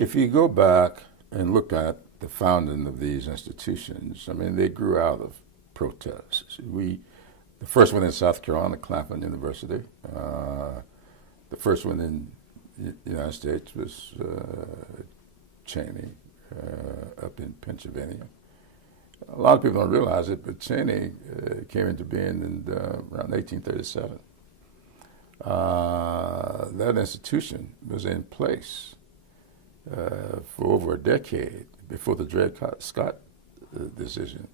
if you go back and look at the founding of these institutions, I mean, they grew out of protests. The first one in South Carolina, Clyburn University. The first one in the United States was Cheney up in Pennsylvania. A lot of people don't realize it, but Cheney came into being in around 1837. That institution was in place for over a decade before the Dred Scott decision.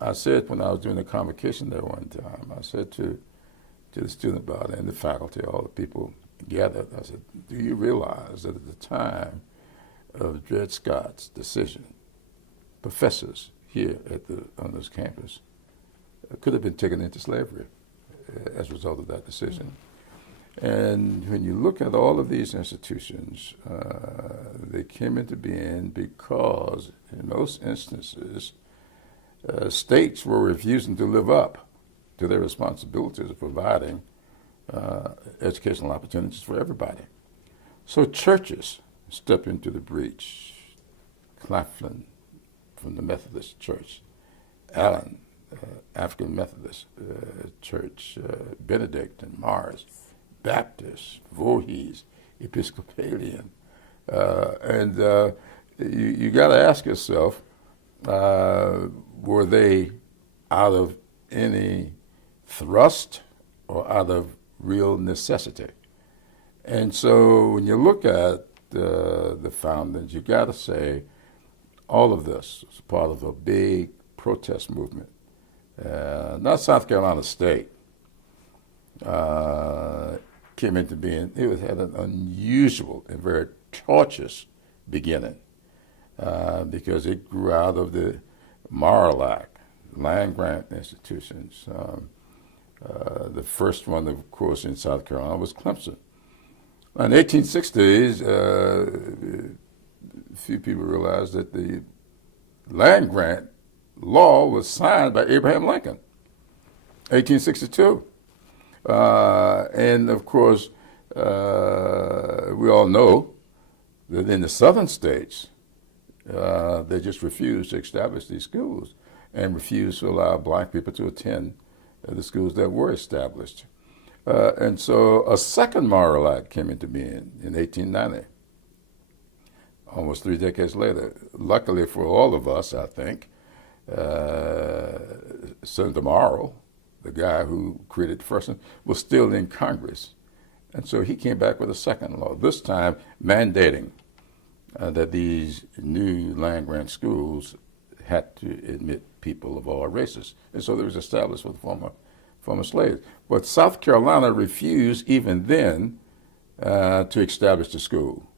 I said when I was doing a convocation there one time, I said to the student body and the faculty, all the people gathered, I said, do you realize that at the time of Dred Scott's decision, professors here on this campus could have been taken into slavery as a result of that decision? And when you look at all of these institutions, they came into being because, in most instances, states were refusing to live up to their responsibilities of providing educational opportunities for everybody. So churches stepped into the breach. Claflin from the Methodist Church, Allen, African Methodist Church, Benedict and Mars, Baptist, Voorhees, Episcopalian. And you got to ask yourself, were they out of any thrust or out of real necessity? And so when you look at the foundings, you got to say all of this was part of a big protest movement. Not South Carolina State came into being. It had an unusual and very tortuous beginning because it grew out of the Mar-a-Lac land grant institutions. The first one, of course, in South Carolina was Clemson. In the 1860s, few people realized that the land grant law was signed by Abraham Lincoln, 1862. And of course, we all know that in the southern states, they just refused to establish these schools and refused to allow black people to attend the schools that were established. And so a second Mar-a-Lac came into being in 1890, almost 3 decades later. Luckily for all of us, I think, Senator Morrow, the guy who created the first one, was still in Congress. And so he came back with a second law, this time mandating that these new land grant schools had to admit people of all races. And so they was established for the former slaves. But South Carolina refused even then to establish the school.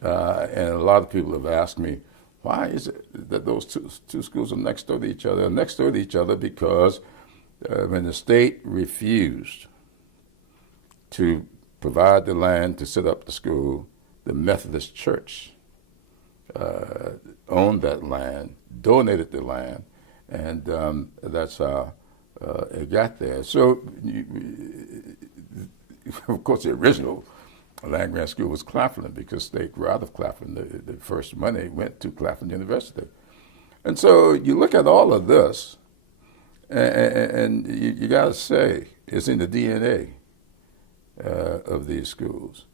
And a lot of people have asked me, why is it that those two schools are next door to each other? They're next door to each other because when the state refused to provide the land to set up the school, the Methodist Church owned that land, donated the land, and that's how it got there. So, of course, the original land grant school was Claflin because they grew out of Claflin. The first money went to Claflin University. And so you look at all of this, and you got to say it's in the DNA of these schools.